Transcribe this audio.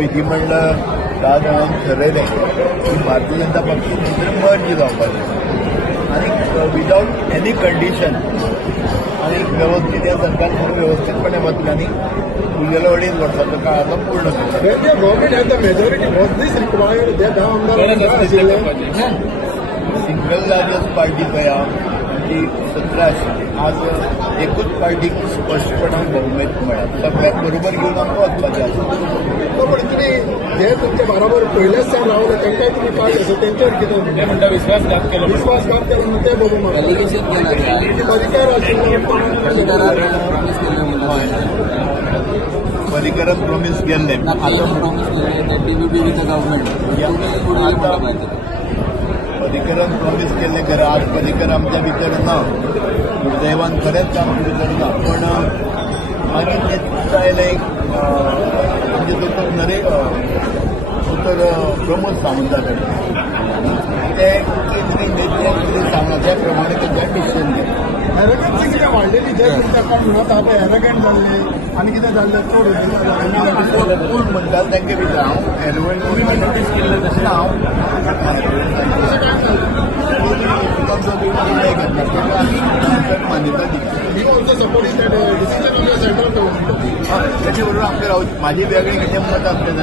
विधिमंडळ 10 जणांनी ठरयलें की भारतीय जनता पक्षाची भितर मर्ज जावपाक आनी विदाउट एनी कंडिशन आनी व्यवस्थीत ह्या सरकार खूब व्यवस्थीतपणे वतलें आनी उरलेल्या अडेच वर्साचो काळ आतां पूर्ण केला. सिंगल लार्जस्ट पार्टी खंय आहा ती 17 आशिल्ली. आज एकूच पार्टीक स्पश्टपणान भोवमेत मेळ्ळा. सगळ्याक बरोबर घेवन आमकां वचपाचें आसा. पण तुम्ही जे तुमच्या बरोबर पहिलेच साल रावले तांकांय तुम्ही पाळले सो तेंच्यावर कितें ते म्हणटा विश्वासघात केलो विश्वासघात केलो म्हणून ते बरोबर पर्रीकरान प्रॉमिस केल्लें पर्रीकरान प्रॉमिस केल्लें खरें. आज पर्रीकर आमच्या भितर ना, दुर्दैवान खरेंच आमच्या भितर ना. पण मागीर तें चिंतून आयलें म्हणजे दोतोर प्रमोद सावंता कडेन ते कितें नेते कितें सांगला त्या प्रमाणे तेंच्यान डिसिजन घेतलें. एरोगन्सी कितें वाडलेली जे ताका म्हणत आतां एरोगंट जाल्ले आनी कितें जाल्लें चड कोण म्हणटात तांचे भितर हांव एरोगंट तुमी नोटीस केल्लें तशें ना. हांव निर्णय घेतला आनी मान्यता दिली. You also supporting that decision of the central government. त्याचे बरोबर आमचे रावचे. माझी वेगळी कितें मत आसलें जाल्यार